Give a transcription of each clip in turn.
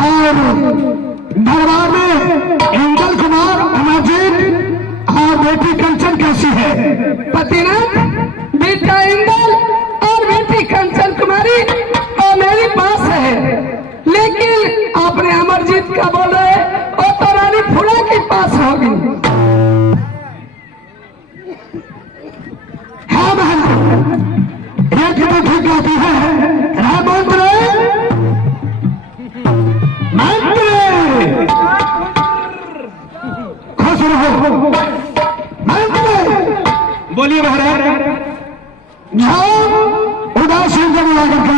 और दरबार में इंदल कुमार, अमरजीत और बेटी कंचन कैसी है? पतिनाथ, बेटा इंदल और बेटी कंचन कुमारी और मेरे पास है, लेकिन आपने अमरजीत का बोल रहे और तो रानी फूला के पास होगी। हाँ बहन, ये तो ठीक कहती है। मंत्र खुश रहो। मंत्र बोलिए महाराज। जाओ उदासीन को बुलाकर के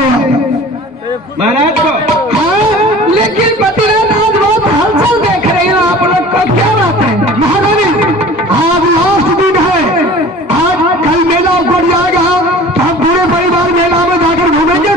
महाराज को। हाँ, लेकिन पतिनाथ आज बहुत हलचल देख रही हूँ, आप लोग को क्या बात है? महारानी आज लास्ट दिन है, आज कल मेला उतर जाएगा तो हम पूरे परिवार मेला में जाकर घूमेंगे।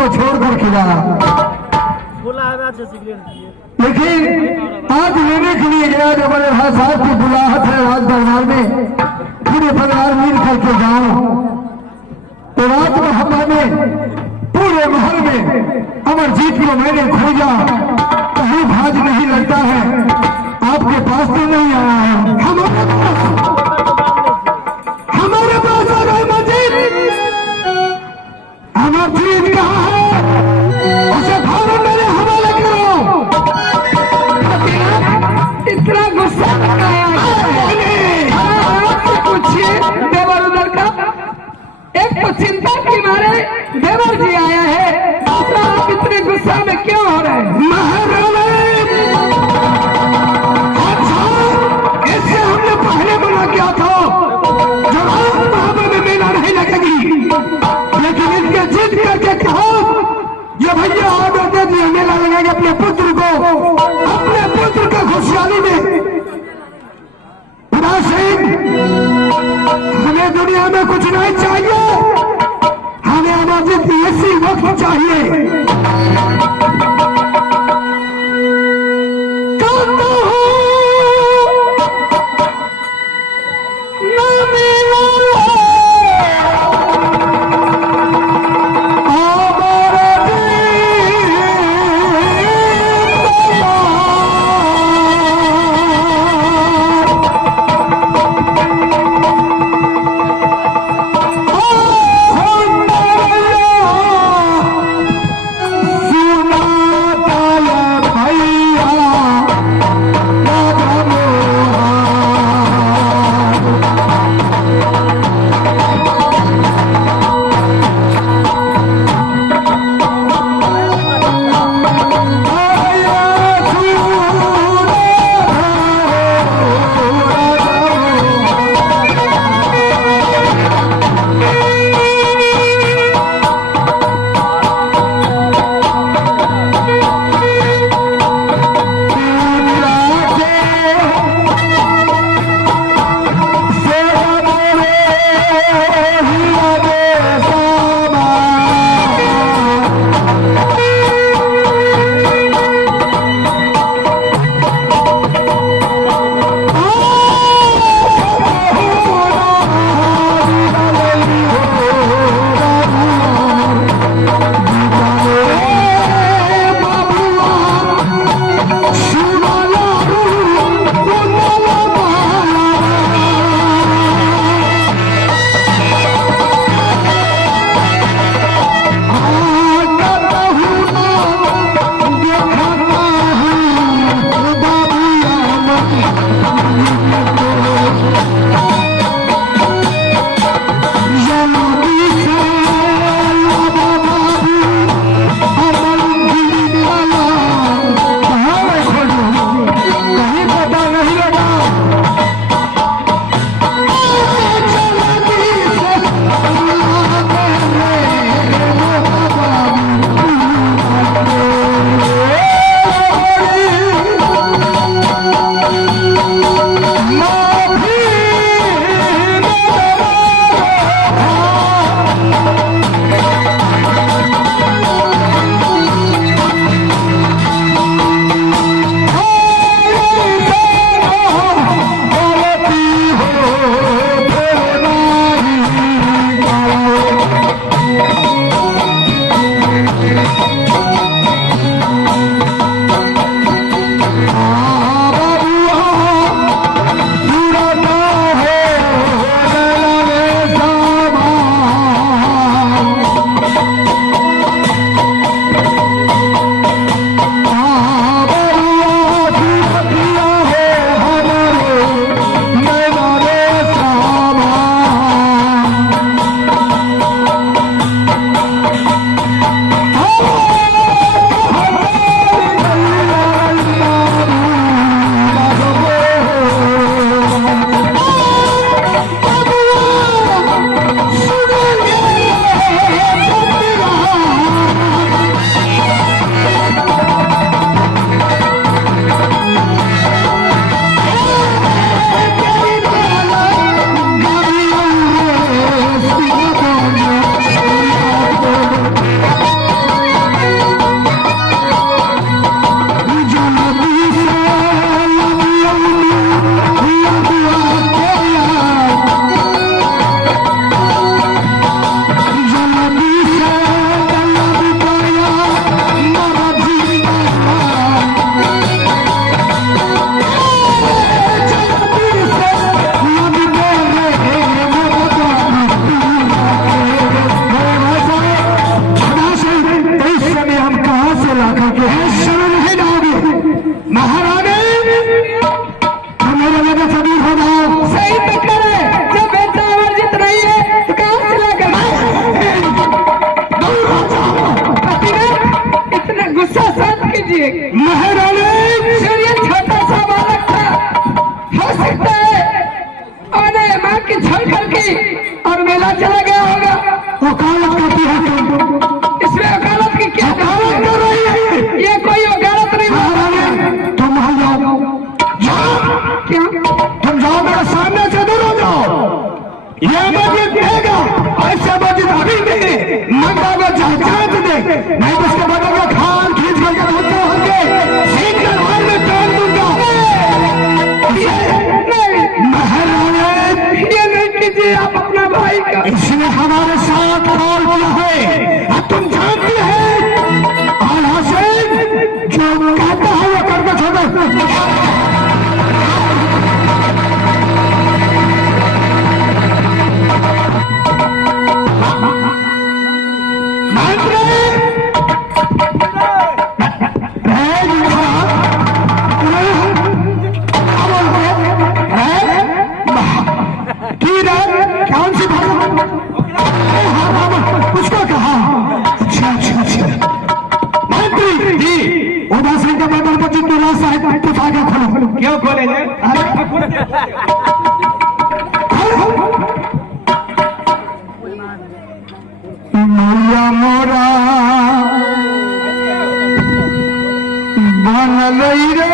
को छोड़कर के जाना। लेकिन आज लेने के लिए गया जो बड़े भाई साहब की बुलाहट है राज दरबार में, पूरे परिवार मिल करके जाओ। तो रात मोहब्बत में पूरे महल में अमरजीत को मैंने खोजा, कहीं भाज नहीं लगता है, आपके पास तो नहीं आया है। हमारे पास आ गए अमरजीत। अमरजीत कहाँ है? उसे फौरन मेरे हवाले करो। इतना गुस्सा पूछिए देवर उधर का। एक तो चिंता के मारे देवर जी आया है, दूसरा आप इतने गुस्सा में क्यों हो रहे हैं? इससे हमने पहले मना किया था जवान महाबा में मेला नहीं लगेगी, लेकिन इसके जिद करके कहा ये भैया ऑर्डर दे दिया मेला लगेगा अपने पुत्र का खुशहाली में। सिंह, हमें दुनिया में कुछ नहीं चाहिए, हमें अमरजीत इसी वक्त चाहिए। नहीं तो उसके बगल का खान खींच करके होते होंगे सीख दरबार में तोड़ दूंगा। महाराज ये नहीं कीजिए आप अपना भाई का। इसने हमारे साथ कॉल किया है, अब तुम जानते हैं आला सिंह जो कहता है वो करके छोड़ो। कौन सी उसको कहा? अच्छा अच्छा अच्छा मंत्री जी, उदास सिंह का बदल पर जितने रास्ता है तो आगे खोलो। क्यों खोलेंगे? मैया मोरा बनल रे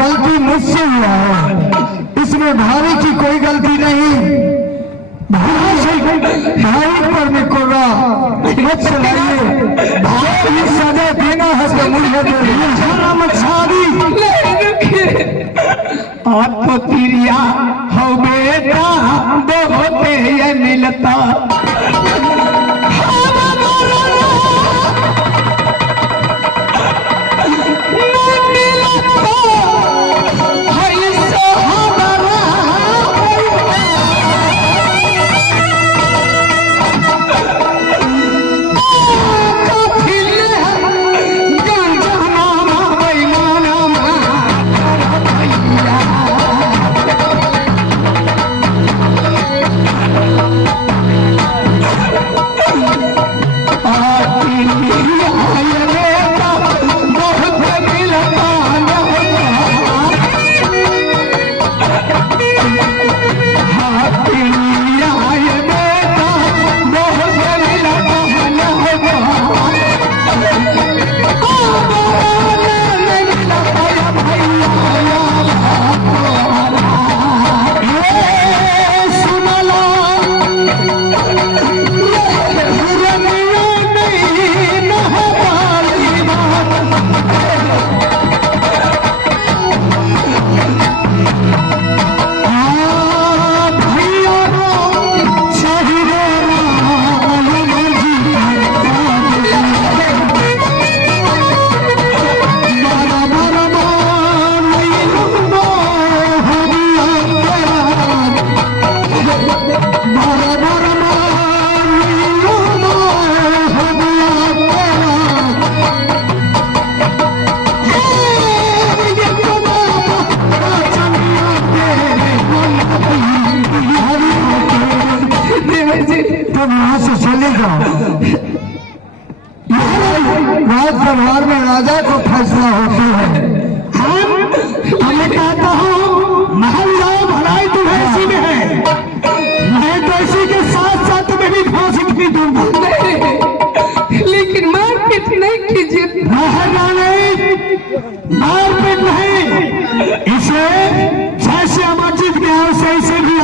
गलती मुझसे हुआ है, इसमें भाई की कोई गलती नहीं। भाई पर मैं कोरा मत चलाइए, भाई की सजा देना है तो मुझे मत छाड़ी। आप तो तिरिया हो बेटा दो होते ये मिलता राजदरबार में राजा को फैसला होती है। मैं कहता हूँ महल जाओ, भलाई तुम्हें इसी में है। मैं तो इसी के साथ साथ तुम्हें भी फांसी भी दूंगा, लेकिन मारपीट नहीं कीजिए। नहीं, मारपीट नहीं, इसे जैसे अमरजीत के हाथ से इसे भी